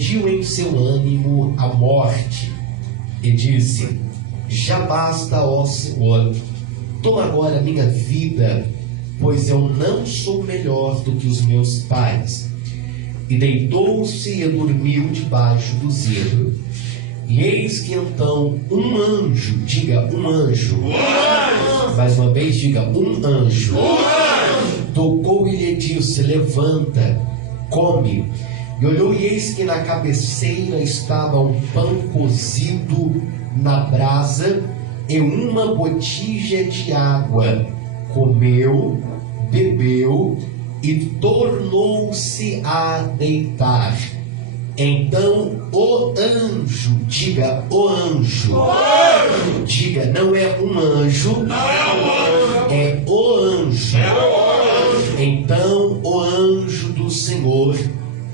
mediu em seu ânimo a morte e disse: já basta, ó Senhor, toma agora minha vida, pois eu não sou melhor do que os meus pais. E deitou-se e dormiu debaixo do zedro. E eis que então um anjo, diga um anjo, mais uma vez diga um anjo, tocou e lhe disse: levanta, come. E olhou e eis que na cabeceira estava um pão cozido na brasa e uma botija de água. Comeu, bebeu e tornou-se a deitar. Então o anjo, diga o anjo, diga, não é um anjo, é o anjo. Então o anjo do Senhor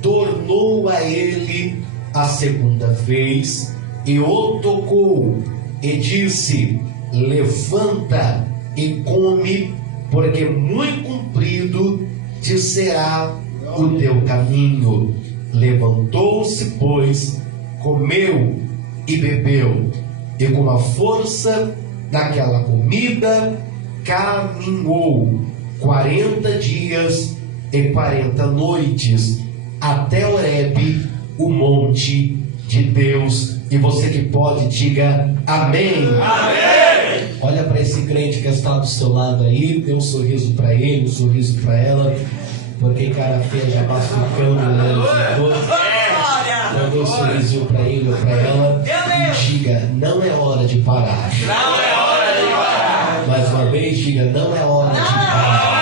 tornou a ele a segunda vez e o tocou e disse: levanta e come, porque muito comprido te será o teu caminho. Levantou-se, pois, comeu e bebeu, e com a força daquela comida caminhou 40 dias e 40 noites até Horebe, o monte de Deus. E você que pode, diga amém. Amém. Olha para esse crente que está do seu lado aí, dê um sorriso para ele, um sorriso para ela, porque cara feia já basta ficando, né? Então dê um sorrisinho para ele ou para ela e diga: não é hora de parar. Não é hora de parar. Mais uma vez, diga: não é hora de parar.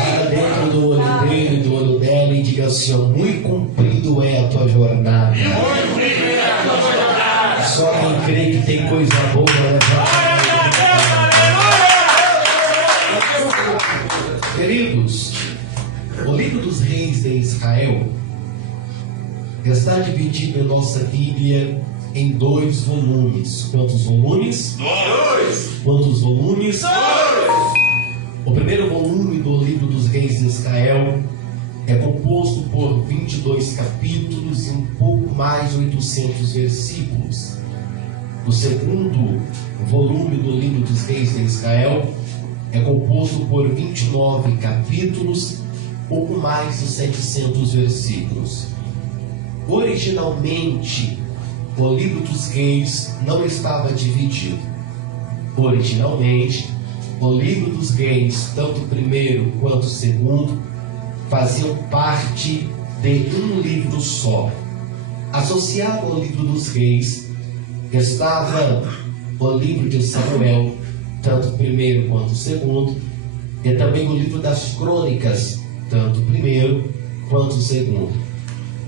Olha dentro do olho dele, do olho dela, e diga assim: muito comprido é a tua jornada. Só quem crê que tem coisa boa, né? Queridos, o livro dos reis de Israel está dividido em nossa Bíblia em 2 volumes. Quantos volumes? 2! Quantos volumes? 2! O primeiro volume do livro dos reis de Israel é composto por 22 capítulos e um pouco mais de 800 versículos. O segundo volume do livro dos reis de Israel é composto por 29 capítulos, pouco mais de 700 versículos. Originalmente, o livro dos reis não estava dividido. Originalmente, o livro dos reis, tanto o primeiro quanto o segundo, faziam parte de um livro só. Associado ao livro dos reis estava o livro de Samuel, tanto o primeiro quanto o segundo, e também o livro das crônicas, tanto o primeiro quanto o segundo.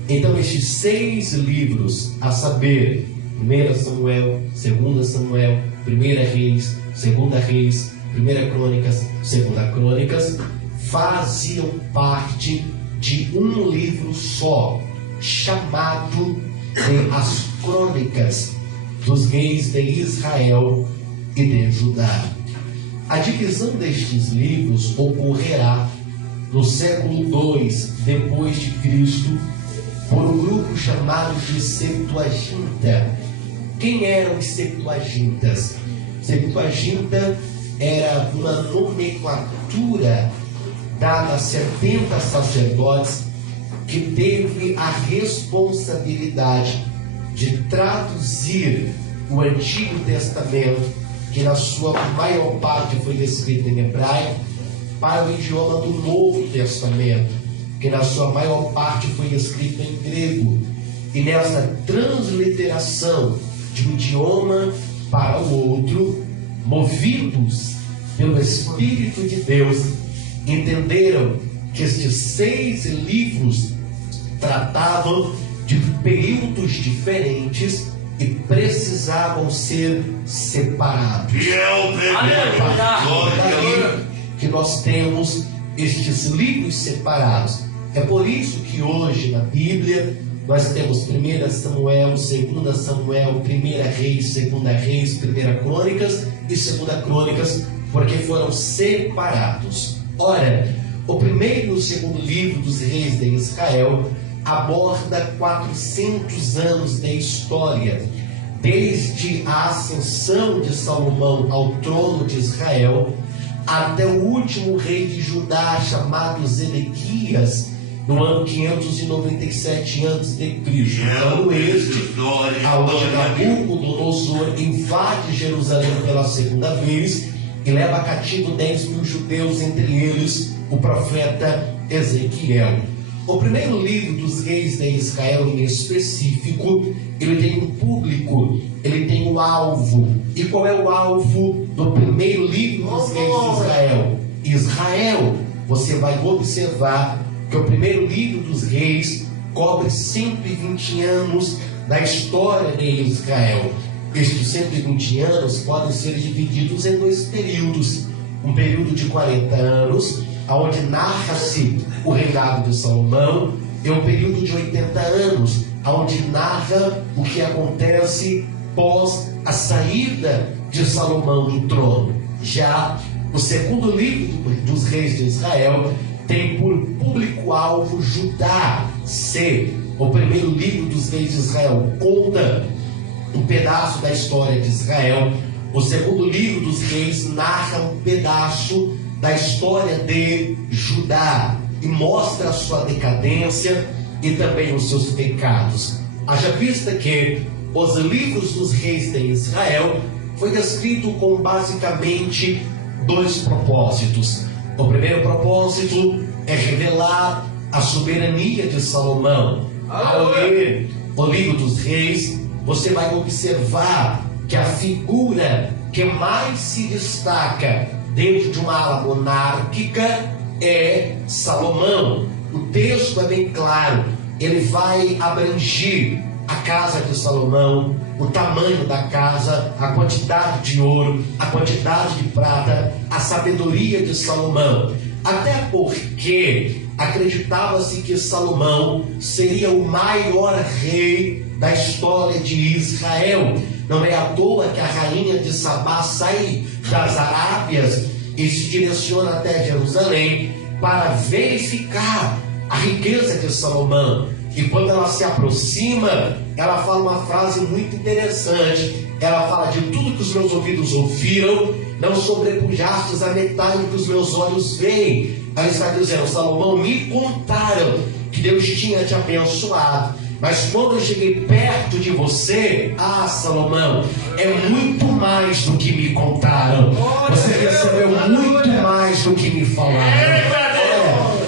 Então estes 6 livros, a saber, 1 Samuel, 2 Samuel, 1 Reis, 2 Reis, 1 Crônicas, 2 Crônicas, faziam parte de um livro só, chamado de As Crônicas dos Reis de Israel e de Judá. A divisão destes livros ocorrerá no século II depois de Cristo por um grupo chamado de Septuaginta. Quem eram os Septuagintas? Septuaginta era uma nomenclatura dada a 70 sacerdotes que teve a responsabilidade de traduzir o Antigo Testamento, que na sua maior parte foi escrito em hebraico, para o idioma do Novo Testamento, que na sua maior parte foi escrito em grego. E nessa transliteração de um idioma para o outro, movidos pelo Espírito de Deus, entenderam que estes 6 livros tratavam de períodos diferentes e precisavam ser separados. Daí que nós temos estes livros separados. É por isso que hoje na Bíblia nós temos 1 Samuel, 2 Samuel, 1 Reis, 2 Reis, 1 Crônicas e 2 Crônicas, porque foram separados. Ora, o primeiro e o segundo livro dos reis de Israel aborda 400 anos da história, desde a ascensão de Salomão ao trono de Israel, até o último rei de Judá, chamado Zedequias, no ano 597 a.C. Ano este, aonde Nabucodonosor invade Jerusalém pela segunda vez e leva cativo 10.000 judeus, entre eles o profeta Ezequiel. O primeiro livro dos reis de Israel, em específico, ele tem um público, ele tem um alvo. E qual é o alvo do primeiro livro dos reis de Israel? Israel. Você vai observar que o primeiro livro dos reis cobre 120 anos da história de Israel. Estes 120 anos podem ser divididos em dois períodos. Um período de 40 anos, onde narra-se o reinado de Salomão, e um período de 80 anos, onde narra o que acontece pós a saída de Salomão do trono. Já o segundo livro dos reis de Israel tem por público-alvo Judá. O primeiro livro dos reis de Israel conta um pedaço da história de Israel. O segundo livro dos reis narra um pedaço da história de Judá e mostra a sua decadência e também os seus pecados. Haja vista que os livros dos reis de Israel foi descrito com basicamente dois propósitos. O primeiro propósito é revelar a soberania de Salomão. Ao ler o livro dos reis, você vai observar que a figura que mais se destaca dentro de uma ala monárquica é Salomão. O texto é bem claro, ele vai abranger a casa de Salomão, o tamanho da casa, a quantidade de ouro, a quantidade de prata, a sabedoria de Salomão. Até porque acreditava-se que Salomão seria o maior rei da história de Israel. Não é à toa que a rainha de Sabá sai das Arábias e se direciona até Jerusalém para verificar a riqueza de Salomão. E quando ela se aproxima, ela fala uma frase muito interessante. Ela fala: de tudo que os meus ouvidos ouviram, não sobrepujastes a metade que os meus olhos veem. Ela está dizendo: Salomão, me contaram que Deus tinha te abençoado, mas quando eu cheguei perto de você, Salomão, é muito mais do que me contaram. Você recebeu muito mais do que me falaram.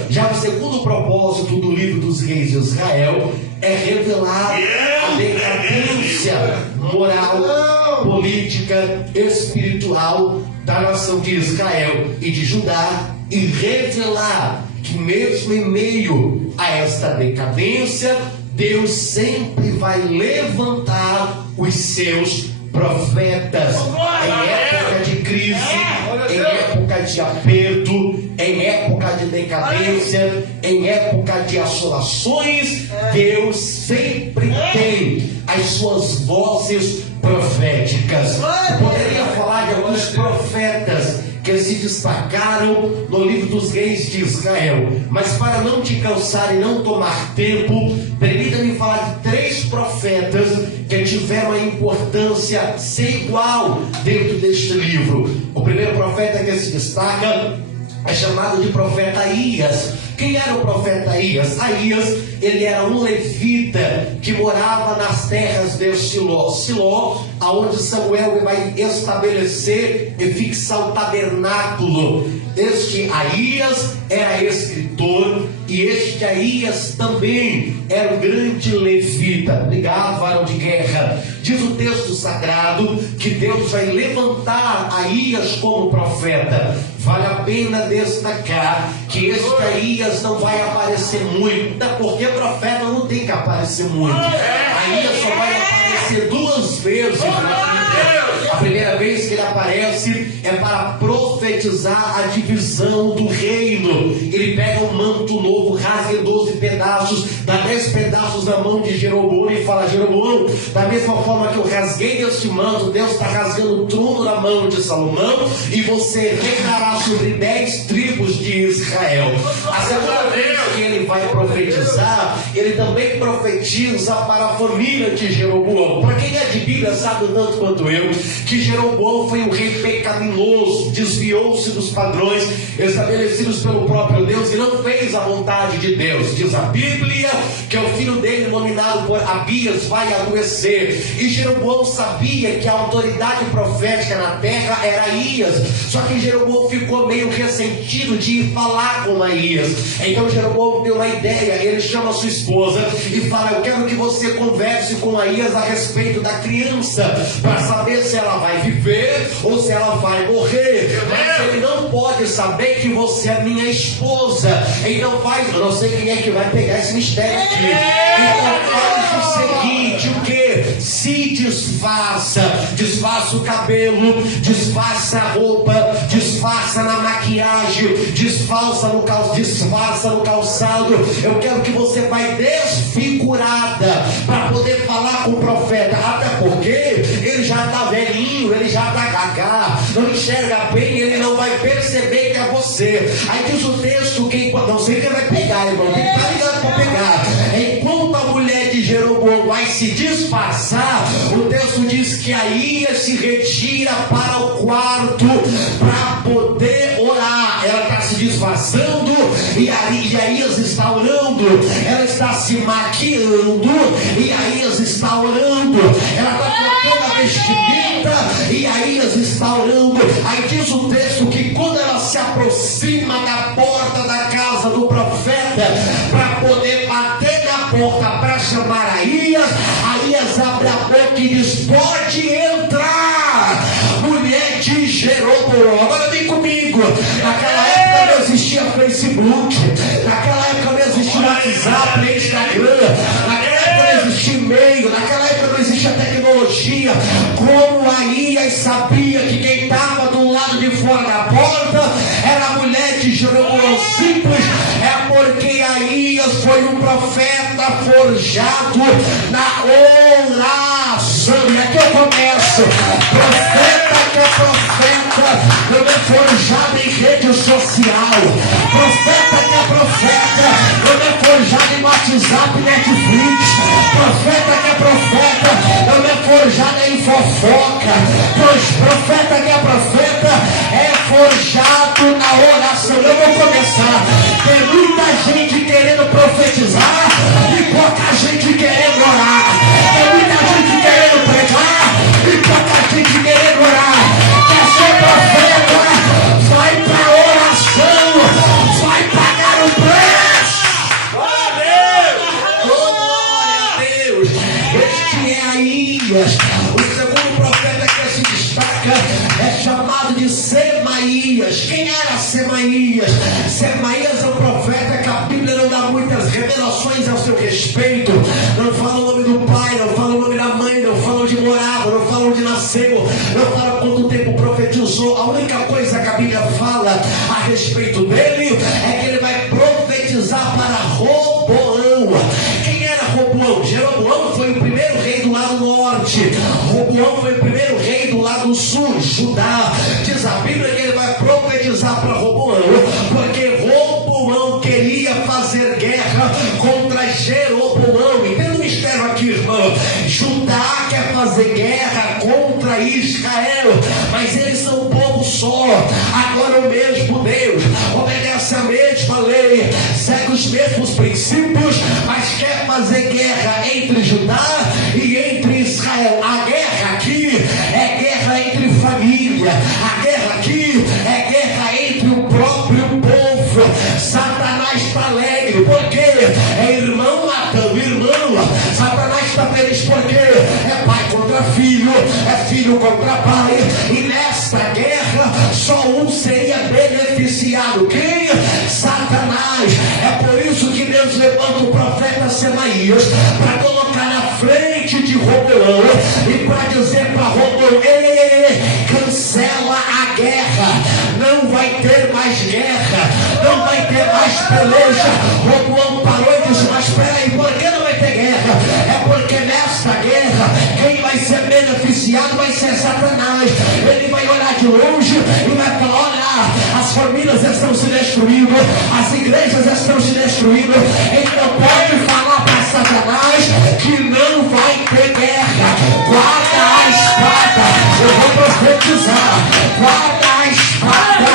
Já o segundo propósito do livro dos reis de Israel é revelar a decadência moral, política, espiritual da nação de Israel e de Judá, e revelar que mesmo em meio a esta decadência, Deus sempre vai levantar os seus profetas em época de crise, em época de aperto, em época de decadência, em época de assolações. Deus sempre tem as suas vozes proféticas. Eu poderia falar de alguns profetas que se destacaram no livro dos reis de Israel, mas para não te cansar e não tomar tempo, permita-me falar de 3 profetas que tiveram a importância sem igual dentro deste livro. O primeiro profeta que se destaca é chamado de profeta Aías. Quem era o profeta Aías? Aías, ele era um levita que morava nas terras de Siló. Siló, aonde Samuel vai estabelecer e fixar o tabernáculo. Este Aías era escritor, e este Aías também era um grande levita. Obrigado, varão de guerra. Diz o texto sagrado que Deus vai levantar Aías como profeta. Vale a pena destacar que este Aías não vai aparecer muito, até porque profeta não tem que aparecer muito. Aías só vai aparecer 2 vezes na Bíblia. A primeira vez que ele aparece é para profetizar a divisão do reino. Ele pega um manto novo, rasga em 12 pedaços, dá 10 pedaços na mão de Jeroboão e fala: Jeroboão, da mesma forma que eu rasguei este manto, Deus está rasgando o trono na mão de Salomão, e você reinará sobre 10 tribos de Israel. A segunda vez que ele vai profetizar, ele também profetiza para a família de Jeroboão. Para quem é de Bíblia sabe tanto quanto eu, que Jeroboão foi um rei pecaminoso, desviou-se dos padrões estabelecidos pelo próprio Deus e não fez a vontade de Deus. Diz a Bíblia que o filho dele, nominado por Abias, vai adoecer. E Jeroboão sabia que a autoridade profética na terra era Aías. Só que Jeroboão ficou meio ressentido de ir falar com Aías. Então Jeroboão deu uma ideia. Ele chama a sua esposa e fala: eu quero que você converse com Aías a respeito da criança, para saber se ela vai viver ou se ela vai morrer. Mas ele não pode saber que você é minha esposa. Então faz, eu não sei quem é que vai pegar esse mistério aqui. Então faz o seguinte: o que? Se disfarça. Disfarça o cabelo, disfarça a roupa, disfarça na maquiagem, disfarça no calçado. Eu quero que você vai desfigurada para poder falar com o profeta. Até porque ele já está velhinho, ele já está gagá, não enxerga bem, ele não vai perceber que é você. Aí diz o texto que não sei quem vai pegar, irmão, tem que estar ligado para pegar. Enquanto a mulher de Jeroboão vai se disfarçar, o texto diz que Aías se retira para o quarto para poder orar. Ela está se disfarçando e Aías está orando. Ela está se maquiando e Aías está orando. Ela está trocando a vestimenta e Aías está orando. Aí diz o texto que quando ela se aproxima da porta da casa do profeta para poder bater na porta para chamar Aías, Aías abre a boca e diz: pode entrar, mulher de Jeroboão. Agora vem comigo. Naquela época não existia Facebook, naquela época não existia WhatsApp, nem Instagram, naquela época não existia e-mail, naquela época não existia tecnologia. Como Aías sabia que quem estava do lado de fora da porta era a mulher de Jeroboão? Simples, é porque Aías foi um profeta forjado na oração. E aqui eu começo: profeta que é profeta não é forjado em rede social. Profeta que é profeta não é forjado em WhatsApp, Netflix. Profeta que é profeta não é forjado em fofoca. Profeta que é profeta é forjado na oração. Eu vou começar. Tem muita gente querendo profetizar e pouca gente querendo orar. Tem muita gente querendo pregar e pouca gente querendo orar. Quer ser profeta? Vai para a oração, vai pagar o preço. Glória a Deus. Este é Aías. O segundo profeta que se destaca é chamado de Semaías. Quem era Semaías? Semaías é um profeta que a Bíblia não dá muitas revelações ao seu respeito. Não fala o nome do pai, não fala o nome da mãe, não fala onde morava, não fala onde nasceu, não fala quanto tempo profetizou. A única coisa que a Bíblia fala a respeito dele é que ele vai profetizar para Roboão. Quem era Roboão? Jeroboão foi o primeiro rei do lado norte. Roboão foi o primeiro rei do lado sul, Judá. Diz a Bíblia que ele vai profetizar para Roboão, porque Roboão queria fazer guerra contra Jeroboão. Entenda o mistério aqui, irmão. Judá quer fazer guerra contra Israel, mas eles são um povo só. Agora o mesmo Deus obedece a mesma lei, segue os mesmos princípios, mas quer fazer guerra entre Judá e entre Israel. A guerra aqui é guerra entre família. A guerra aqui é guerra entre o próprio povo. Satanás está alegre porque é irmão matando irmão. Satanás está feliz porque é pai contra filho, é filho contra pai. E nesta guerra só um seria beneficiado. Quem? Satanás. É por isso que Deus levanta o profeta Semaías para colocar na frente de Roboão e para dizer para Roboão: cancela a guerra, não vai ter mais guerra, não vai ter mais peleja. Roboão parou e disse: mas espera aí, por que não vai ter guerra? É porque nesta guerra quem vai ser beneficiado vai ser Satanás. Ele vai olhar de longe e vai falar: olha, as famílias estão se destruindo, as igrejas estão se destruindo. Então pode falar para Satanás que não vai ter guerra. Guarda a espada. Eu vou profetizar. Guarda a espada,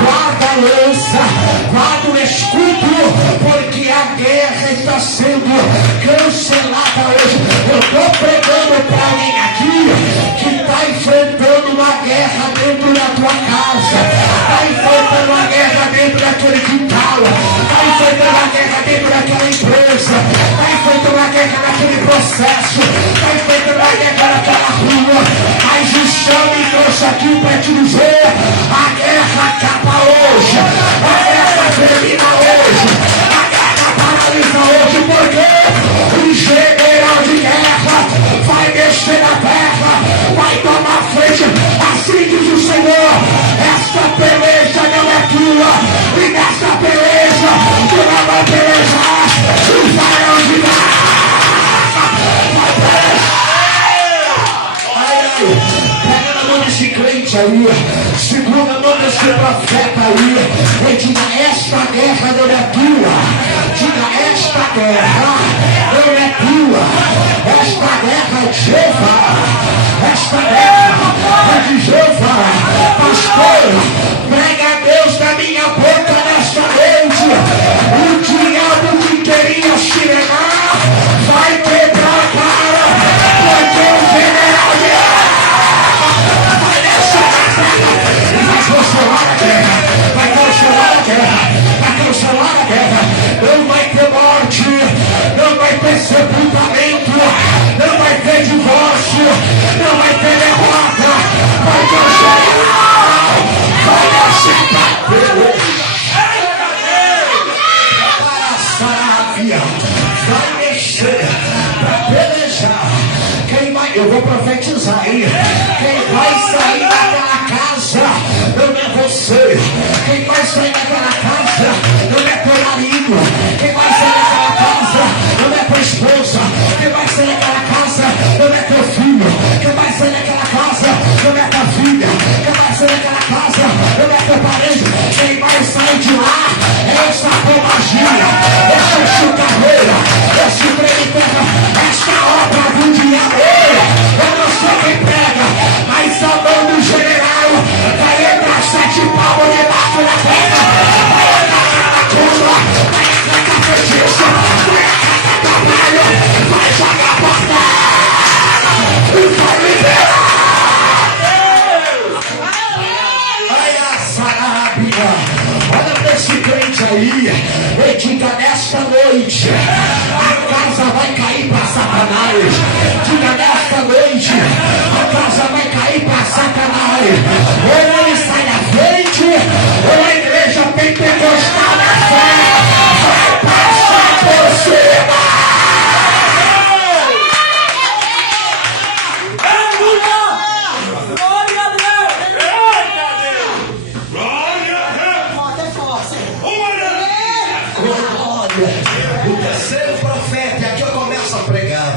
guarda a lança, guarda o escudo, porque a guerra está sendo cancelada hoje. Eu estou pregando para alguém aqui que está enfrentando uma guerra dentro da tua casa, está enfrentando uma guerra dentro daquele quintal, está enfrentando uma guerra dentro daquela empresa, está enfrentando uma guerra naquele processo, está enfrentando uma guerra naquela rua. Mas o Senhor me trouxe aqui para te dizer: a guerra acaba hoje, a guerra termina hoje, a guerra paralisa hoje, porque o general de guerra vai descer na terra, vai tomar frente. Assim diz o Senhor: esta peleja não é tua, e nesta peleja tu não vai pelejar, o varão de guerra vai pelejar. Pega na mão desse crente aí, segura a mão desse profeta aí, e diga: esta guerra não é tua. Diga: esta guerra não é tua. Esta guerra é de Jeová. Esta guerra é de Jeová. Pastor, prega a Deus da minha boca nesta noite. O diabo que queria se negar vai quebrar a cara, porque o general de guerra vai deixar a terra e vai cancelar a guerra. Vai cancelar a guerra. Vai cancelar a guerra. Não vai ter morte, não vai ter sepultamento, não vai ter divórcio, não vai ter derrota. Vai cancelar, vai deixar a terra. Vai mexer para pelejar. Quem vai? Eu vou profetizar aí. Quem vai sair daquela casa não é você. Quem vai sair daquela casa não é teu marido. Quem vai sair daquela casa não é tua esposa. Quem vai sair daquela casa não é teu filho. Quem vai sair daquela casa não é tua filha. Quem vai sair daquela casa não é teu parente. Quem vai sair de lá é essa magia, essa carreira, esse prêmio terra, esta obra do diabo. Eu não sei quem prega, mas a mão do general vai entrar 7 palmos debaixo da terra, vai entrar na cura, vai entrar na feitiça, vai entrar na trabalho, vai jogar por terra e vai liberar. Ai, a Sarabia, olha pra esse crente aí e diga: nesta noite a casa vai cair para Satanás. Diga: nesta noite a casa vai cair para Satanás. Ou ele sai da frente, ou a igreja pentecostal da fé vai passar por cima. O terceiro profeta, e aqui eu começo a pregar.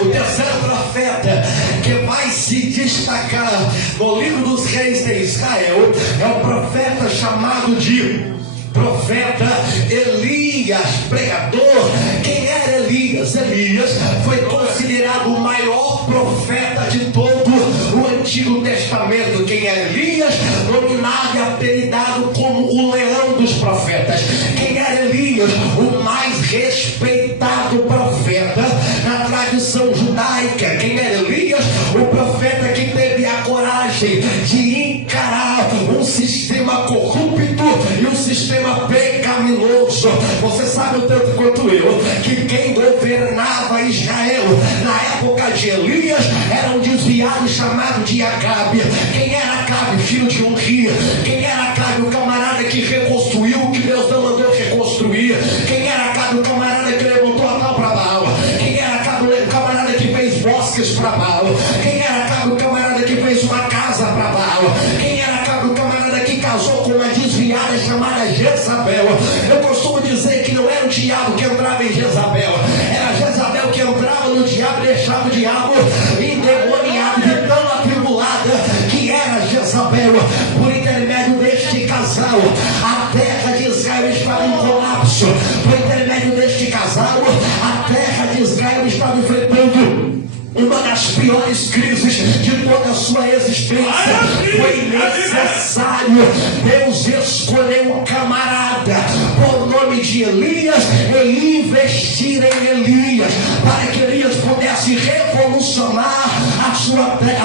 O terceiro profeta que vai se destacar no livro dos reis de Israel é o profeta chamado de profeta Elias, pregador. Quem era Elias? Elias foi considerado o maior profeta de todo o Antigo Testamento. Quem era Elias? Nominado e apelidado como o leão dos profetas. Quem era Elias? O mais respeitado profeta na tradição judaica. Quem era Elias? O profeta que teve a coragem de encarar um sistema corrupto e um sistema pecaminoso. Você sabe o tanto quanto eu que quem governava Israel na época de Elias era um desviado chamado de Acabe. Quem era Acabe? Filho de Onri. Quem era Acabe? O camarada que reconstruiu o que Deus não mandou reconstruir. Quem era Acabe? O camarada que levantou a tal para Baal. Quem era Acabe? O camarada que fez bosques para Baal. Quem era Acabe? O camarada que fez uma casa para Baal. Quem era Acabe? O camarada que casou com uma desviada chamada Jezabel. Eu costumo dizer que não era o diabo que entrava em Jezabel, era Jezabel que entrava no diabo e deixava o diabo endemoniado, de tão atribulada que era Jezabel. Por intermédio deste Israel estava enfrentando uma das piores crises de toda a sua existência. Foi necessário Deus escolher um camarada por nome de Elias e investir em Elias, para que Elias pudesse revolucionar a sua terra,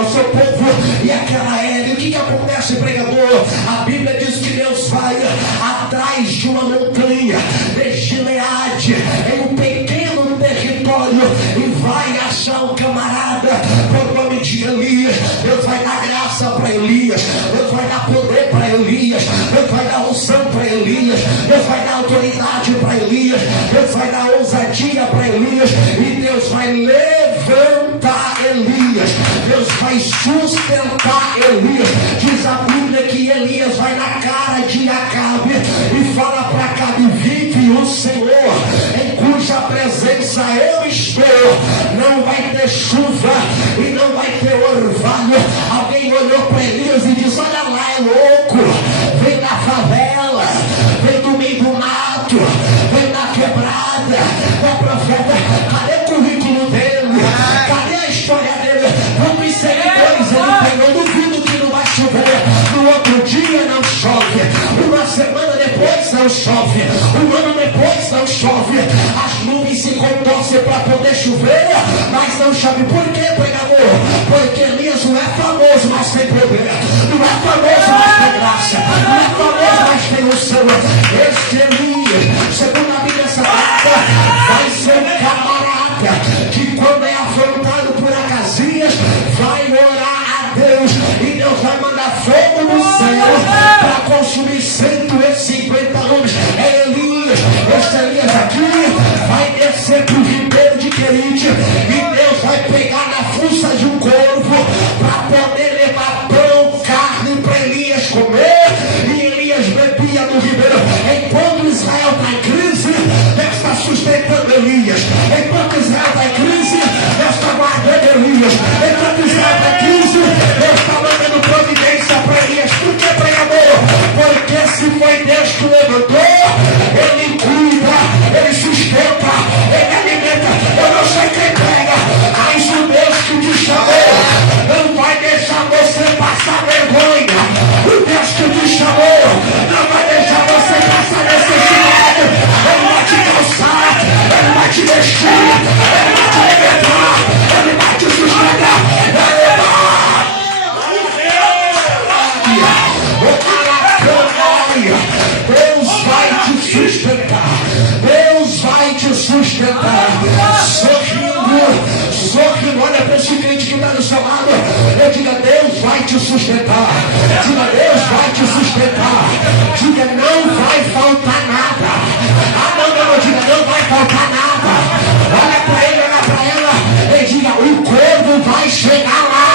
o seu povo e aquela era. E o que acontece, pregador? A Bíblia diz que Deus vai atrás de uma montanha de Gileade, em um pequeno território, e vai achar um camarada por nome de Elias. Deus vai dar graça para Elias, Deus vai dar poder para Elias, Deus vai dar unção para Elias, Deus vai dar autoridade para Elias, Deus vai dar ousadia para Elias, e Deus vai levantar Elias, Deus vai sustentar Elias. Diz a Bíblia que Elias vai na cara de Acabe e fala para Acabe: vive o Senhor, em cuja presença eu estou, não vai ter chuva e não vai ter orvalho. Alguém olhou para Elias e disse: olha lá, é louco, vem da favela, vem do meio do mato, vem da quebrada, é profeta. Cadê o currículo dele? Cadê a história dele? Quantos seguidores ele tem? Eu duvido que não vai chover. No outro dia não chove, uma semana depois não chove, um ano depois não chove. As nuvens se contorcem para poder chover, mas não chove. Por quê, pregador? Porque Elias não é famoso, mas tem poder. Não é famoso, mas tem graça. Não é famoso, mas tem unção. Este Elias, segundo a Bíblia Sagrada, vai ser um camarada que, quando é afrontado por Acasias, vai orar a Deus, e Deus vai mandar fogo do céu para consumir 150 homens. É Elias. Este Elias aqui vai descer para o ribeiro de Querite, e Deus vai pegar na fuça de um corvo para poder levar pão, carne para Elias comer, e Elias bebia no ribeiro. Enquanto Israel está em crise, Deus está sustentando Elias. Enquanto Israel está em crise, Deus está guardando Elias. Enquanto Israel está em crise, Deus está mandando providência para Elias. Por que, pregador? Porque se foi Deus que levantou, Ele cuida, Ele sustenta, Ele alimenta. Eu não sei quem pega, mas o Deus que te chamou não vai deixar você passar vergonha. O Deus que te chamou não vai deixar você passar necessidade. Ele vai te calçar, Ele vai te vestir, Ele vai te alimentar, Ele vai te sustentar. Deus vai te sustentar, Deus vai te sustentar. Sorrindo, olha para esse crente que está do seu lado. Eu diga: Deus vai te sustentar. Diga: Deus vai te sustentar. Diga: não vai faltar nada. Ah, não, diga: não vai faltar nada. Olha para ele, olha para ela, e diga: o corvo vai chegar lá.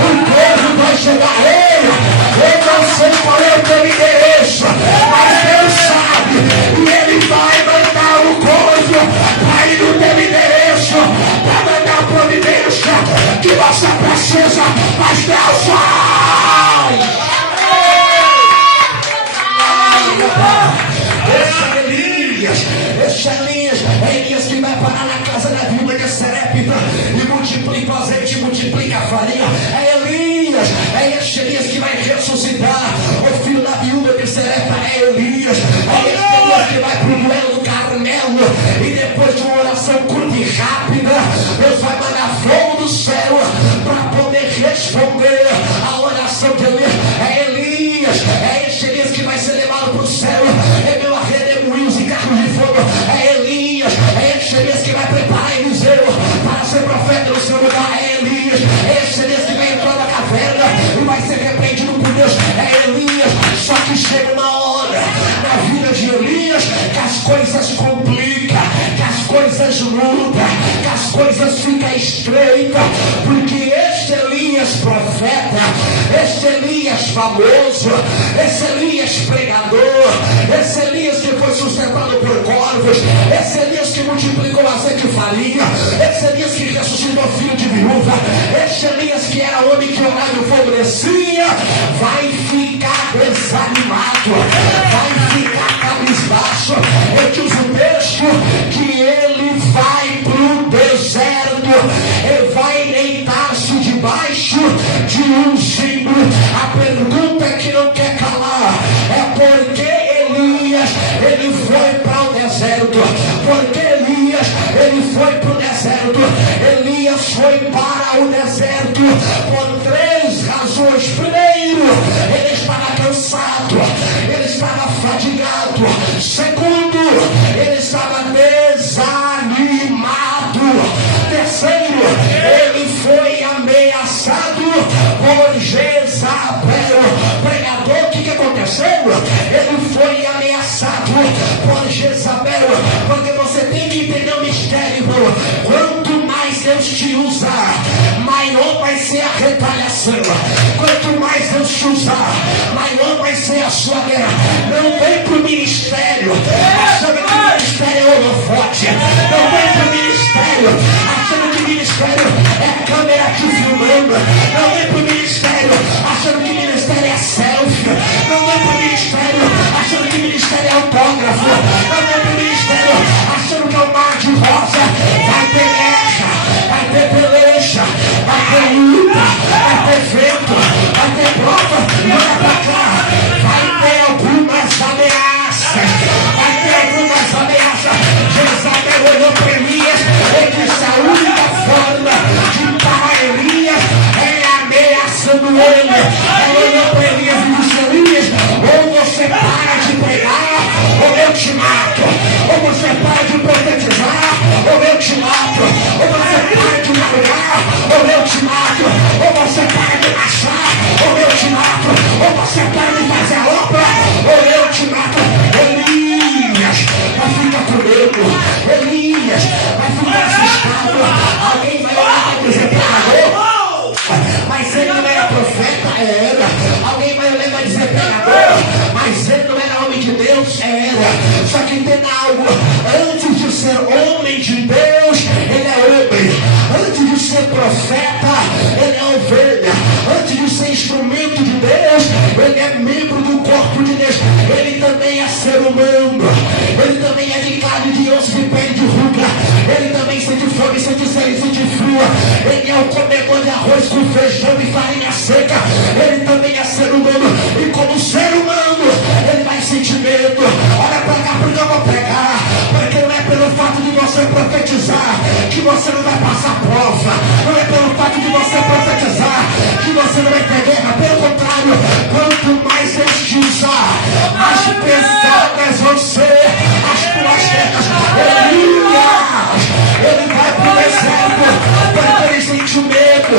O corvo vai chegar. Eu não sei qual é o teu endereço, mas Deus sabe, e Ele vai mandar o corvo para ir no teu endereço, para mandar a providência que você precisa, mas Deus vai. Esse é Elias que vai parar na casa da viúva de Serepta e multiplica o azeite, multiplica a farinha. É este Elias que vai ressuscitar o filho da viúva de Serepta. É Elias que vai para o duelo do Carmelo, e depois de uma oração curta e rápida, Deus vai mandar fogo do céu para poder responder a oração de Elias. É este Elias que vai ser levado para o céu em meu redemoinhos e carros de fogo. É este Elias que vai preparar Eliseu para ser profeta no seu lugar. É este Elias que vai entrar na caverna e vai ser repreendido por Deus. É Elias. Só que chega uma hora na vida de Elias que as coisas complicam, que as coisas mudam, que as coisas ficam estreitas, porque este Elias profeta, este Elias famoso, esse Elias pregador, esse Elias que foi sustentado por corvos, esse Elias que multiplicou azeite e farinha, esse Elias que ressuscitou filho de viúva, esse Elias que era homem que orava e o fogo descia, vai ficar desanimado, vai ficar cabisbaixo. Eu diz o texto que ele vai deserto. Elias foi para o deserto por 3 razões. Primeiro, ele estava cansado, ele estava fadigado. Segundo, ele estava desanimado. Terceiro, ele foi ameaçado por Jezabel. Pregador, o que aconteceu? Ele foi ameaçado por Jezabel. Porque você tem que entender o mistério. Quanto mais Deus te usar, maior vai ser a retaliação. Quanto mais Deus te usar, maior vai ser a sua guerra. Não vem para o ministério achando que o ministério é holofote. Não vem para o ministério achando que o ministério é câmera te filmando. Não vem para o ministério achando que o ministério é selfie. Não vem para o ministério achando que o ministério é autógrafo. Não vem para o ministério achando que é o mar de rosa. Vai ter guerra, vai ter peleja, vai ter luta, vai ter vento, vai ter prova. Olha pra cá, vai ter algumas ameaças. Vai ter algumas ameaças. Jezabel olhou para Elias e disse: a única forma de parar Elias é ameaçando ele. Ela olhou para Elias e disse: Elias, ou você para de pregar, ou eu te mato. Ou você para de profetizar, ou eu te mato. Ou você para de namorar, ou eu te mato. Ou você para de marchar, ou eu te mato. Ou você para de fazer a obra, ou eu te mato. Elias vai ficar com medo. Elias vai ficar assustado. Alguém vai olhar e dizer: pregador, mas ele não era profeta? Era. Alguém vai olhar e vai dizer: pregador, mas ele não era homem de Deus? Era. Só que entenda algo: antes de ser homem de Deus, ele é homem. Antes de ser profeta, ele é ovelha. Antes de ser instrumento de Deus, ele é membro do corpo de Deus. Ele também é ser humano. Ele também é de carne, de osso, de pele, de ruga. Ele também sente fome, sente sede, sente frio. Ele é o comedor de arroz com feijão e farinha seca. Ele também é ser humano. E como ser humano, ele vai sentir medo. Olha pra cá, porque eu vou pregar. Porque não é pelo fato de você profetizar que você não vai passar prova. Não é pelo fato de você profetizar que você não vai ter guerra. Pelo contrário, quanto mais Deus te usar, mais pesadas vão ser as tuas guerras. Elias, ele vai pro deserto porque ele sente medo.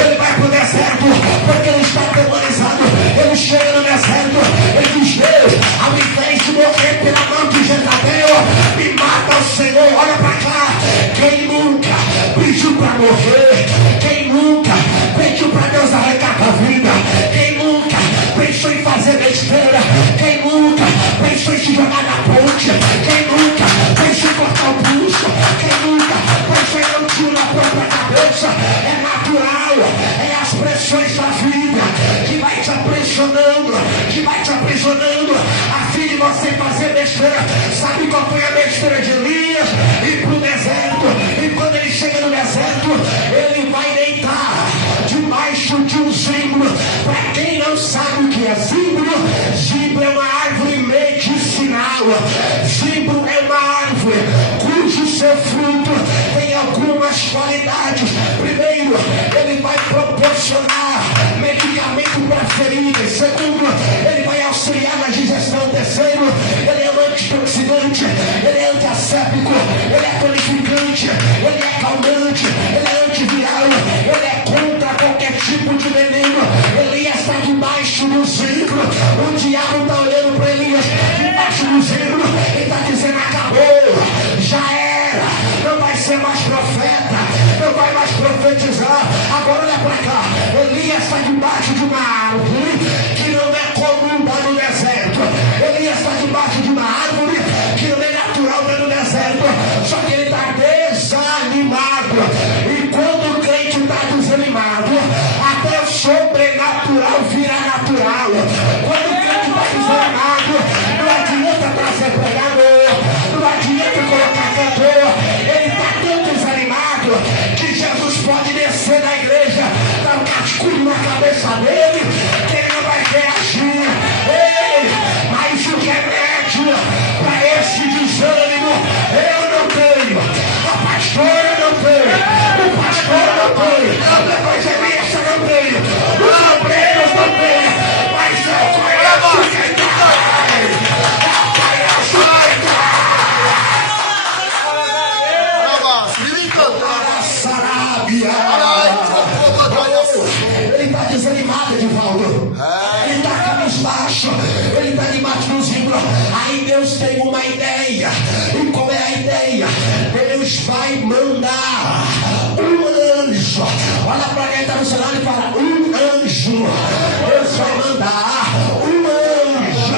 Ele vai pro deserto porque ele está atemorizado. Ele chega no deserto, ele diz: Deus, ao invés de morrer pela mão de Jezabel, me mata o Senhor. Olha pra cá, quem nunca pediu pra morrer? Quem nunca pediu pra Deus arrancar a vida? Quem nunca pensou em fazer besteira? Quem nunca pensou em se jogar na ponte? Quem nunca pensou em cortar o pulso? Quem nunca pensou em dar um tiro na própria cabeça? É natural, é as pressões da vida que vai te aprisionando, que vai te aprisionando a fim de você fazer besteira. Sabe qual foi a besteira de Elias? Ir pro deserto. E quando ele chega no deserto, ele vai deitar debaixo de um zimbro. Para quem não sabe o que é zimbro, zimbro é uma árvore medicinal. Zimbro é uma árvore cujo seu fruto tem algumas qualidades. Primeiro, ele vai proporcionar medicamento para feridas. Segundo, ele vai auxiliar na digestão. Terceiro, ele é um antioxidante, ele é antiasséptico, ele é tonificante, ele é calmante, ele é antiviral, ele é contra qualquer tipo de veneno. Elias está debaixo do zimbro. O diabo está olhando para Elias debaixo do zimbro e está dizendo: acabou, já era, não vai ser mais profeta, não vai mais profetizar. Agora olha para cá, Elias está debaixo de uma árvore que não é comum dar no deserto. Elias está debaixo de uma árvore que não é natural dar no deserto. Só que ele está desanimado. E quando o crente está desanimado, até o sobrenatural vira natural. Quando o crente está desanimado, não adianta trazer pregador, não adianta colocar cantor. Ele está tão desanimado que Jesus pode descer na igreja, dar um cascudo na cabeça dele, que ele não vai reagir. Ei, mas o remédio para esse desânimo eu não tenho. A pastora não tem, pastor não tem, o evangelista não tem, os obreiros não tem, mas eu conheço quem tem. Ele está desanimado, Edivaldo. Ele está cabisbaixo. Ele está debaixo dos rimbos. Aí Deus tem uma ideia. E qual é a ideia? Deus vai mandar um anjo. Olha para quem está no celular e fala: um anjo. Deus vai mandar um anjo.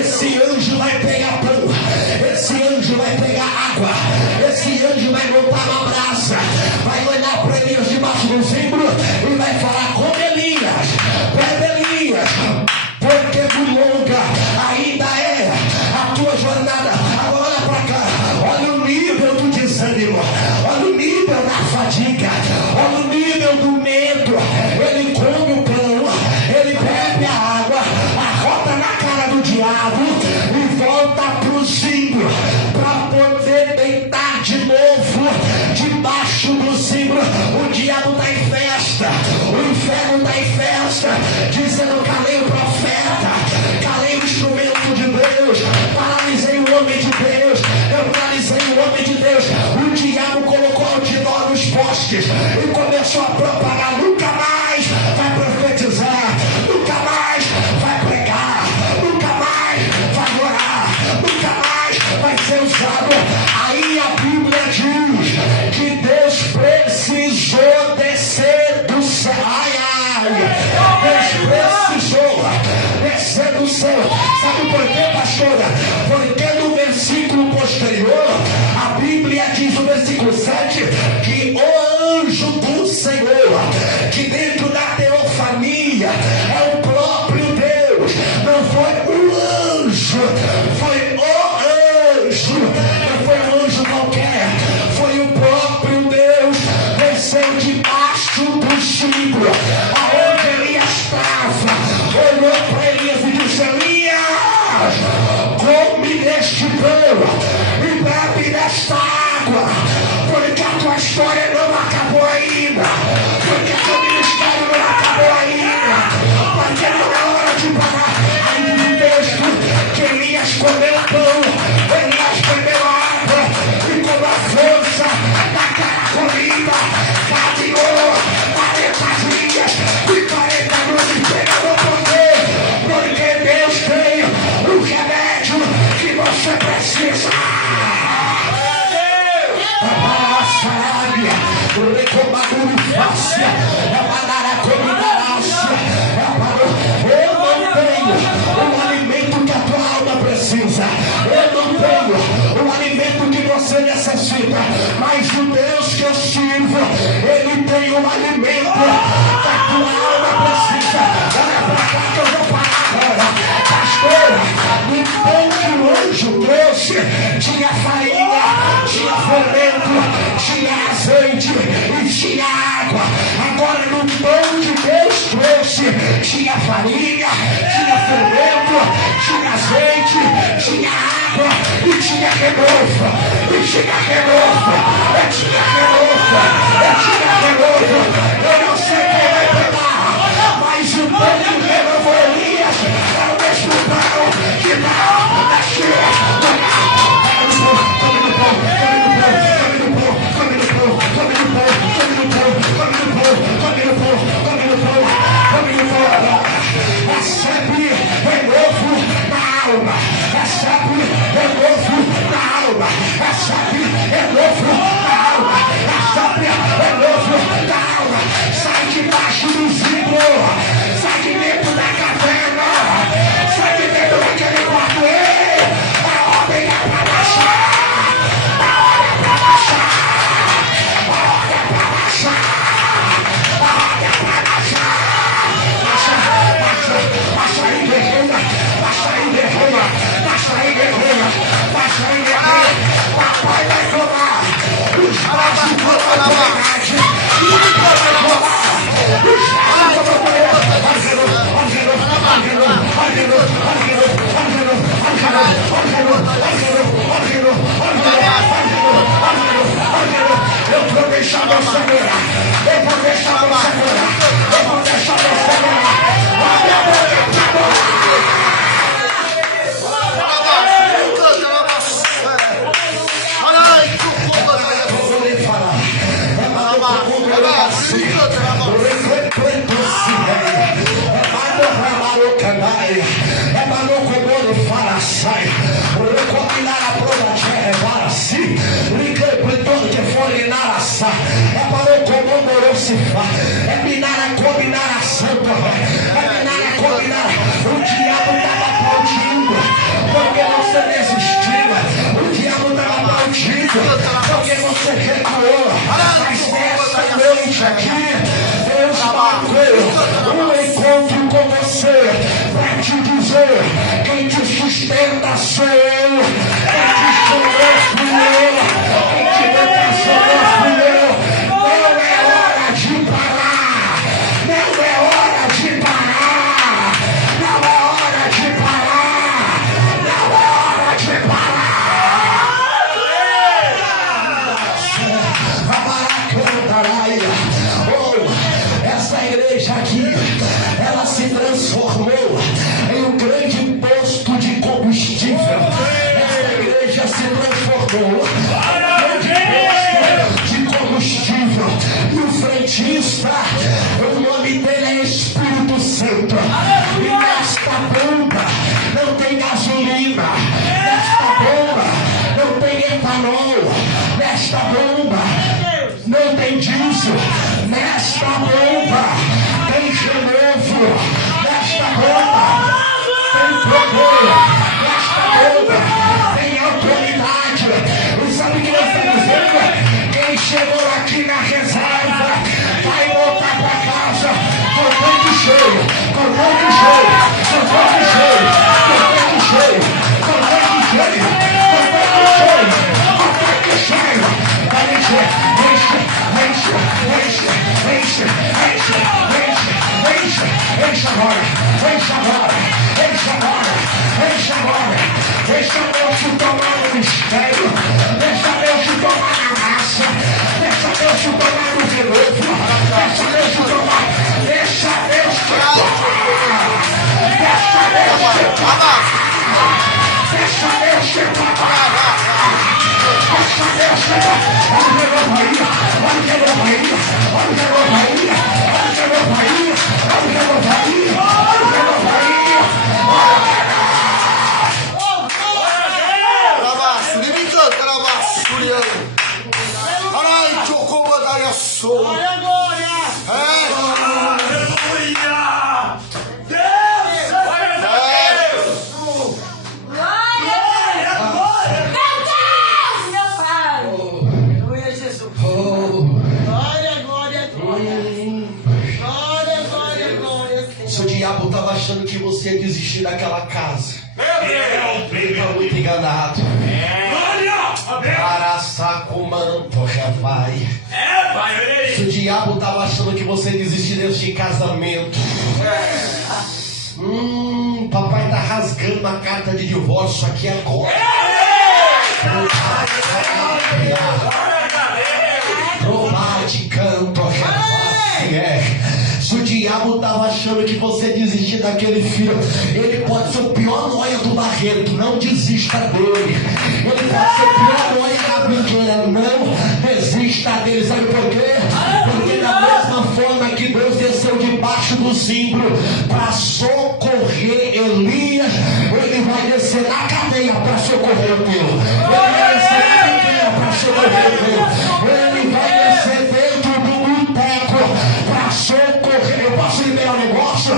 Esse anjo vai pegar pão. Esse anjo vai pegar água. Esse anjo vai montar uma brasa. Vai olhar para Elias debaixo do zimbro e vai falar: com Elias, pede Elias, porque muito longa ainda é a tua jornada. Agora olha para cá, olha o nível do desânimo, olha o nível da fadiga, olha o nível do medo. Ele come o pão, ele bebe a água, arrota na cara do diabo e volta para o zimbro para poder deitar de novo debaixo do zimbro. O diabo está em festa, o inferno está em festa, dizendo: calei o profeta, calei o instrumento de Deus, paralisei o homem de Deus, eu paralisei o homem de Deus. O diabo colocou outdoor nos postes e começou a propagar: nunca mais vai profetizar, nunca mais vai pregar, nunca mais vai orar, nunca mais vai ser usado. Aí a Bíblia diz que Deus precisou descer do céu. Deus precisou descer do céu. Sabe por quê, pastora? Porque no versículo posterior, a Bíblia diz no versículo 7 que o anjo do Senhor, que dentro da teofania é o próprio Deus, não foi um anjo, foi o anjo, não foi um anjo qualquer, foi o próprio Deus, desceu debaixo do zimbro, aonde Elias estava, olhou para Elias e disse: Elias, come neste pão e bebe desta água, porque a tua história não acabou ainda, porque teu ministério não acabou ainda, porque não é hora de parar. Aí diz o texto que Elias comeu pão, Elias bebeu água, e com a força daquela comida, caminhou 40 dias e 40 noites pegando poder, porque Deus tem o remédio que você precisa. Eu não tenho o alimento que a tua alma precisa, eu não tenho o alimento que você necessita, mas o Deus que eu sirvo, Ele tem o alimento que a tua alma precisa. Olha pra cá que eu vou parar agora. Pastor, no pão que o anjo trouxe tinha farinha, tinha fermento, tinha azeite e tinha água. Agora no pão que Deus trouxe tinha farinha, tinha fermento, tinha azeite, tinha água e tinha renovo, e tinha renovo, e tinha renovo, e tinha renovo. Eu não sei quem vai pegar, mas o pão que renovou Elias é o mesmo pão que não nasceu. Recebe renovo na alma, recebe renovo na alma, recebe renovo na alma, deixar você virar. Eu vou deixar você virar. Eu vou deixar você virar. Abre a boca pra adorar. É minar a combinação, é minar a combinar. O diabo estava aplaudindo porque você desistiu. O diabo estava aplaudindo porque você recuou. Mas nessa noite aqui, Deus marcou um encontro com você para te dizer: quem te sustenta sou eu, quem te chamou fui eu, quem te depassou fui eu. Transformou em um grande posto de combustível. Esta igreja se transformou em um grande posto de combustível. E o frentista, o nome dele é Espírito Santo. E nesta bomba não tem gasolina. Nesta bomba não tem etanol. Nesta bomba não tem diesel. Nesta bomba tem genovo. Nesta bomba tem poder. Nesta bomba tem autoridade. E sabe o que nós estamos dizendo? Quem chegou aqui na reserva vai voltar para casa com o tanque cheio, com o tanque cheio, com o tanque cheio, com o tanque cheio, com o tanque cheio, com o tanque cheio, com o tanque cheio. Vai encher, enche, enche, enche, enche, enche, enche. Enche agora, enche agora, enche agora, enche agora. Deixa Deus te tomar no mistério, deixa Deus te tomar na raça, deixa Deus te tomar no renovo, deixa Deus te tomar, deixa Deus te tomar, deixa Deus te tomar, deixa Deus te tomar, deixa Deus te tomar. Olha o que eu vou aí, olha o que eu vou aí, olha o que eu vou aí, olha o que eu vou aí. Achando que você ia desistir daquela casa. Ele está muito enganado. Se o diabo estava achando que você ia desistir deste casamento, papai está rasgando a carta de divórcio aqui agora. Se o diabo estava achando que você ia desistir daquele filho, ele pode ser o pior noia do Barreto, não desista dele. Ele pode ser o pior noia da brinqueira, não desista dele. Sabe por quê? Porque da mesma forma que Deus desceu debaixo do zimbro para socorrer Elias, ele vai descer na cadeia para socorrer o teu. Ele vai descer na cadeia para socorrer o teu. Ele vai descer dentro do boteco para socorrer. Eu posso liberar um negócio?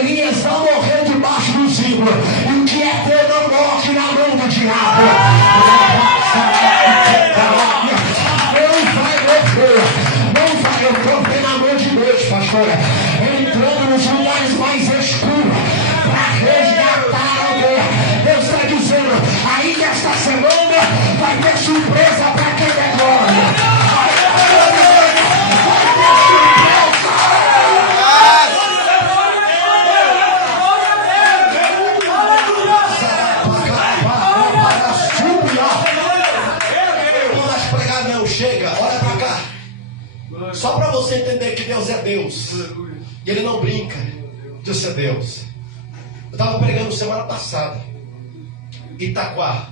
Elias não morreu debaixo do zimbro. E o que é teu não morre na mão do diabo. Não vai morrer. Não vai. Eu estou vendo a mão de Deus, pastora, entrando nos lugares mais escuros para resgatar alguém. Deus está dizendo, aí nesta semana vai ter surpresa para quem é glória. Só para você entender que Deus é Deus. E Ele não brinca de ser Deus. Eu estava pregando semana passada. Itaquá.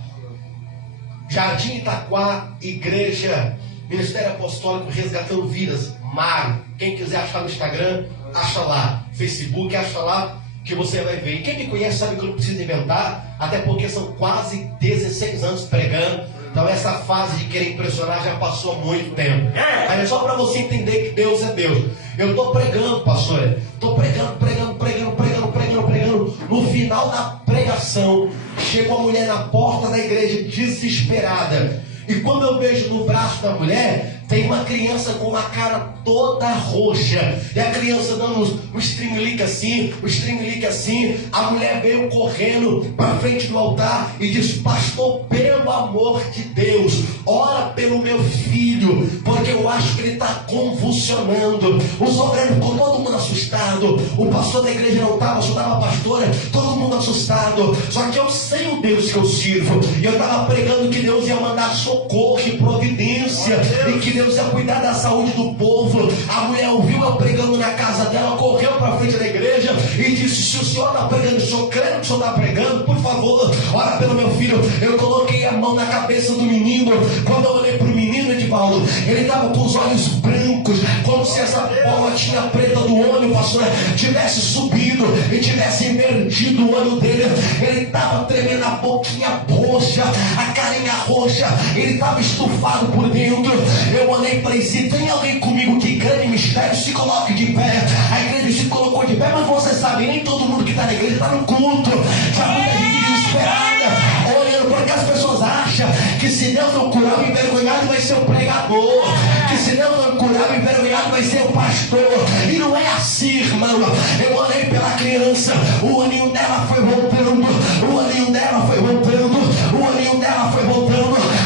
Jardim Itaquá, Igreja, Ministério Apostólico Resgatando Vidas. Mário. Quem quiser achar no Instagram, acha lá. Facebook, acha lá que você vai ver. E quem me conhece sabe que eu não preciso inventar. Até porque são quase 16 anos pregando. Então essa fase de querer impressionar já passou há muito tempo. Mas é só para você entender que Deus é Deus. Eu estou pregando, pastor. Estou pregando. No final da pregação, chega uma mulher na porta da igreja desesperada. E quando eu vejo no braço da mulher, tem uma criança com uma cara toda roxa. E a criança dando um string-lick assim. A mulher veio correndo para frente do altar e diz: pastor, pelo amor de Deus, ora pelo meu filho, porque eu acho que ele está convulsionando. Os obreiros ficou todo mundo assustado. O pastor da igreja não estava, só estava a pastora, todo mundo assustado. Só que eu sei o Deus que eu sirvo. E eu estava pregando que Deus ia mandar socorro e providência. E que Deus ia cuidar da saúde do povo. A mulher ouviu eu pregando na casa dela, correu para frente da igreja e disse: se o senhor está pregando, o senhor crê que o senhor está pregando, por favor, ora pelo meu filho. Eu coloquei a mão na cabeça do menino. Quando eu olhei para o menino, Edivaldo, ele estava com os olhos brancos, como se essa bolotinha preta do olho, pastor, tivesse subido e tivesse invertido o olho dele. Ele estava tremendo, a boquinha roxa, a carinha roxa, ele estava estufado por dentro. Eu olhei para ele e disse: tem alguém comigo que crê em mistério? Se coloque de pé. A igreja se colocou de pé, mas você sabe, nem todo mundo que está na igreja está no culto. Já muita gente desesperada, olhando, porque as pessoas acham que se Deus não curar o envergonhado vai ser o pregador, que se Deus não curar o envergonhado vai ser o pastor. E não é assim, irmão. Eu olhei pela criança, o olhinho dela foi voltando,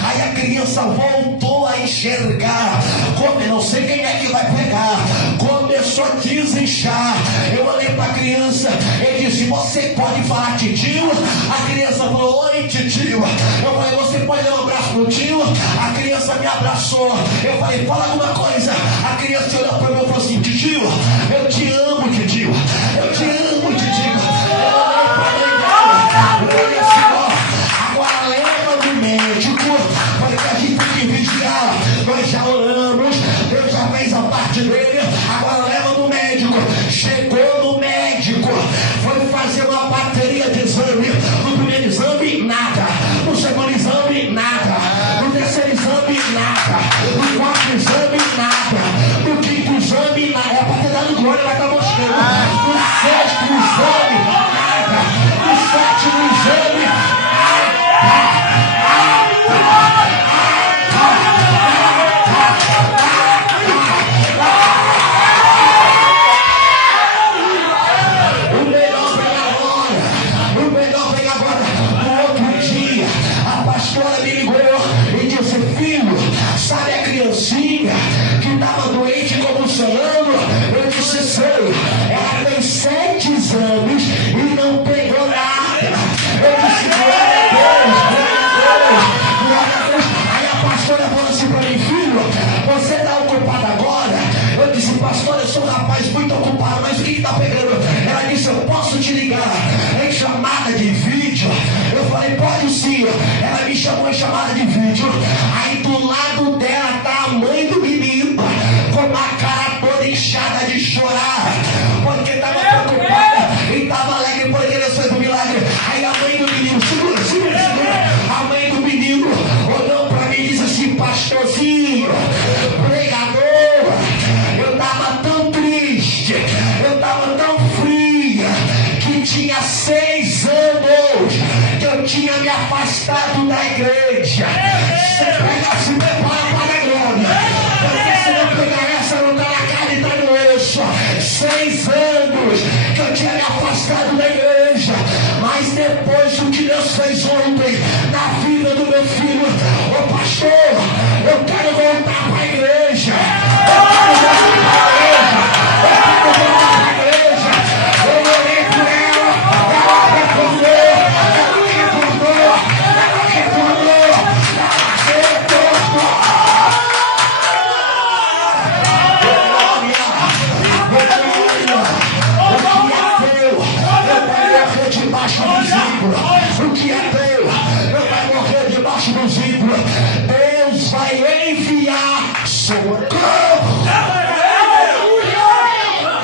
aí a criança voltou a enxergar. Como eu não sei quem é que vai pegar, começou a desinchar. Eu olhei para a criança e disse: você pode falar titio? A criança falou: oi titio. Eu falei: você pode dar um abraço pro tio? A criança me abraçou. Eu falei: fala alguma coisa. A criança olhou para mim e falou assim: titio, eu te amo, titio. Eu te amo, titio. Eu olhei para ele, eu falei assim: ó, agora leva do médico, porque a gente tem que vigiar. Nós já oramos, Deus já fez a parte dele, agora leva no médico. Chegou no médico, foi fazer uma bateria de exame. No primeiro exame, nada. No segundo exame, nada. No terceiro exame, nada. No quarto exame, nada. No quinto exame, nada. É para ter dado glória, vai estar mostrando. No sexto exame, nada. No sétimo exame, nada.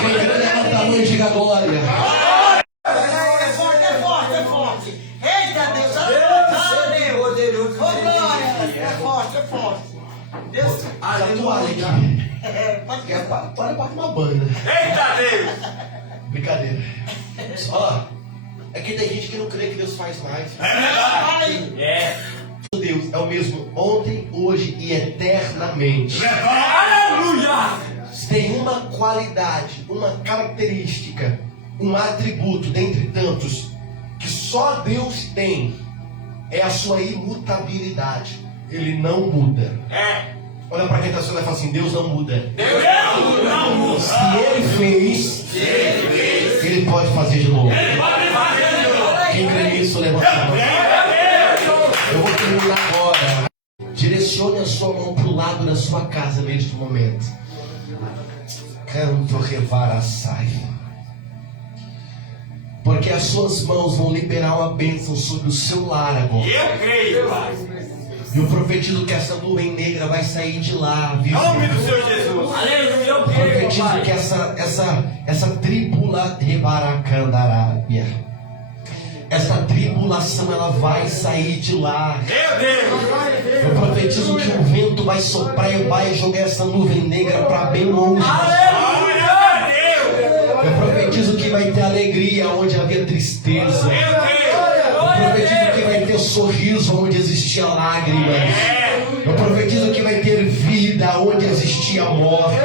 Quem crê, levanta a mão e diga glória. É forte. Eita Deus, Deus. Oh, glória. É forte. Deus. Olha a toalha aqui. Toalha para tomar banho, né? Eita Deus! Brincadeira. Ó, é que tem gente que não crê que Deus faz mais. Deus é o mesmo ontem, hoje e eternamente. Aleluia! Tem uma qualidade, uma característica, um atributo dentre tantos que só Deus tem, é a sua imutabilidade. Ele não muda. Olha para quem está sendo e fala assim: Deus não muda. Deus não muda. Se Ele fez, Ele pode fazer de novo. Quem crê nisso, levanta a mão. Eu vou terminar agora. Direcione a sua mão para o lado da sua casa neste momento. Canto revaraçai. Porque as suas mãos vão liberar uma bênção sobre o seu lar agora. Eu creio, Pai. E eu profetizo que essa nuvem negra vai sair de lá, viu? Em nome do Senhor Jesus. Aleluia, eu creio, Profetizo Pai. que essa tribula rebaracandarábia, essa tribulação, ela vai sair de lá. Meu Deus. Eu profetizo que o vento vai soprar e vai jogar essa nuvem negra para bem longe. Aleluia, Deus. Eu profetizo que vai ter alegria onde havia tristeza. Eu creio. Eu profetizo que vai ter sorriso onde existia lágrimas. Eu profetizo que vai ter vida onde existia morte.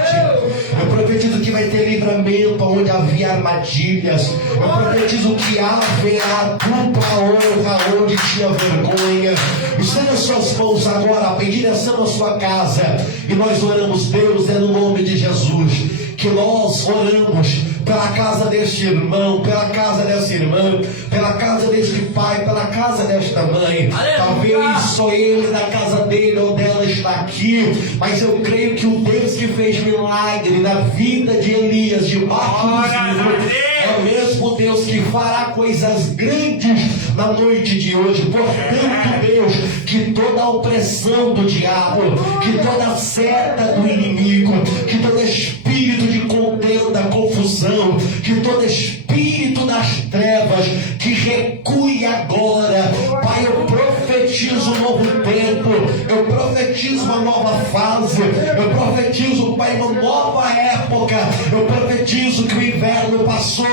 Eu profetizo que vai ter livramento onde havia armadilhas. Eu profetizo que haverá dupla honra onde tinha vergonha. Estenda as suas mãos agora, em direção à sua casa. E nós oramos, Deus, é no nome de Jesus, que nós oramos pela casa deste irmão, pela casa dessa irmã, pela casa deste pai, pela casa desta mãe. Talvez só ele na casa dele ou dela está aqui, mas eu creio que o Deus que fez milagre na vida de Elias, de Marcos, é o mesmo Deus que fará coisas grandes na noite de hoje. Portanto, Deus, que toda a opressão do diabo, que toda a seta do inimigo, que todo espírito de contenda, confusão, que todo espírito das trevas, que recue agora. Pai, eu profetizo um novo tempo, eu profetizo uma nova fase, eu profetizo, Pai, uma nova época. Eu profetizo que o inverno passou,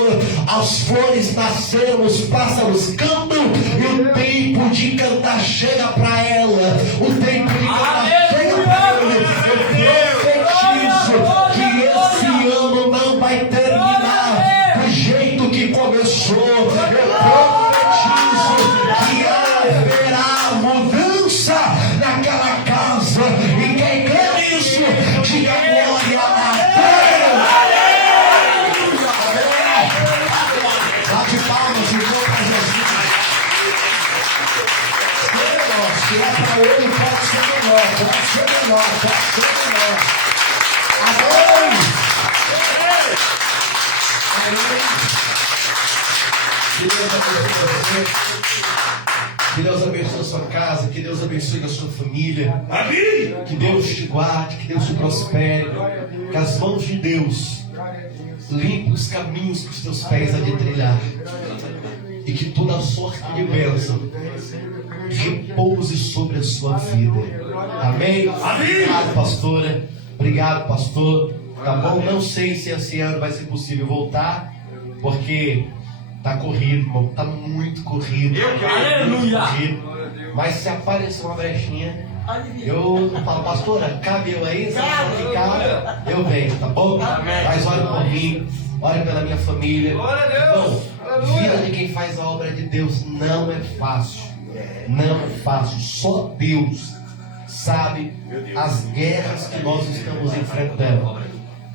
as flores nasceram, os pássaros cantam, e o tempo de cantar chega para ela, o tempo de cantar chega para ele. Eu profetizo que esse ano não vai terminar do jeito que começou. Eu profetizo que haverá mudança naquela casa, e quem crê nisso, diga glória a Deus. Bate palmas e glória a Jesus. Se é para ele, pode ser menor, pode ser menor, pode ser menor. Amém. Que Deus abençoe a sua casa, que Deus abençoe a sua família. Amém. Que Deus te guarde, que Deus te prospere. Que as mãos de Deus limpem os caminhos que os teus pés há de trilhar. E que toda sorte de bênção repouse sobre a sua vida. Amém? Obrigado, pastora. Obrigado, pastor. Tá bom? Não sei se esse ano vai ser possível voltar, porque tá corrido, irmão. Tá muito corrido. Aleluia. Mas se aparecer uma brechinha, eu falo, pastora, cabe eu aí? Se não ficar, eu venho, tá bom? Mas ore por mim, ore pela minha família. Não, vida de quem faz a obra de Deus não é fácil. Não é fácil. Só Deus sabe as guerras que nós estamos enfrentando.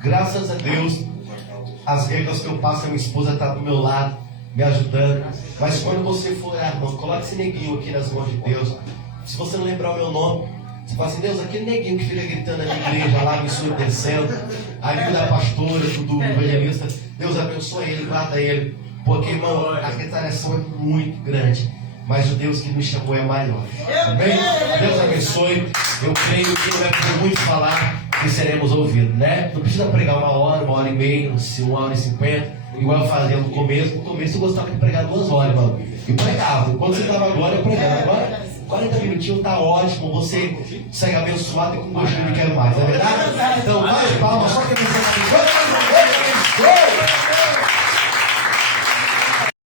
Graças a Deus, as guerras que eu passo, a minha esposa está do meu lado, me ajudando. Mas quando você for orar, irmão, coloque esse neguinho aqui nas mãos de Deus. Se você não lembrar o meu nome, você fala assim: Deus, aquele neguinho que fica gritando na minha igreja lá, me ensurdecendo, amigo da pastora, do evangelista, Deus abençoe ele, guarda ele. Porque, irmão, a retaliação é muito grande, mas o Deus que nos chamou é maior. Amém? Deus abençoe. Eu creio que não é por muito falar, que seremos ouvidos, né? Não precisa pregar 1 hora e meia, 1 hora e 50, igual eu fazia no começo. No começo eu gostava de pregar 2 horas, mano. E pregava. Quando você estava agora, eu pregava. Agora, 40 minutinhos tá ótimo. Você segue abençoado e com gostinho de quero mais, não é verdade? Então, mais palmas, só que você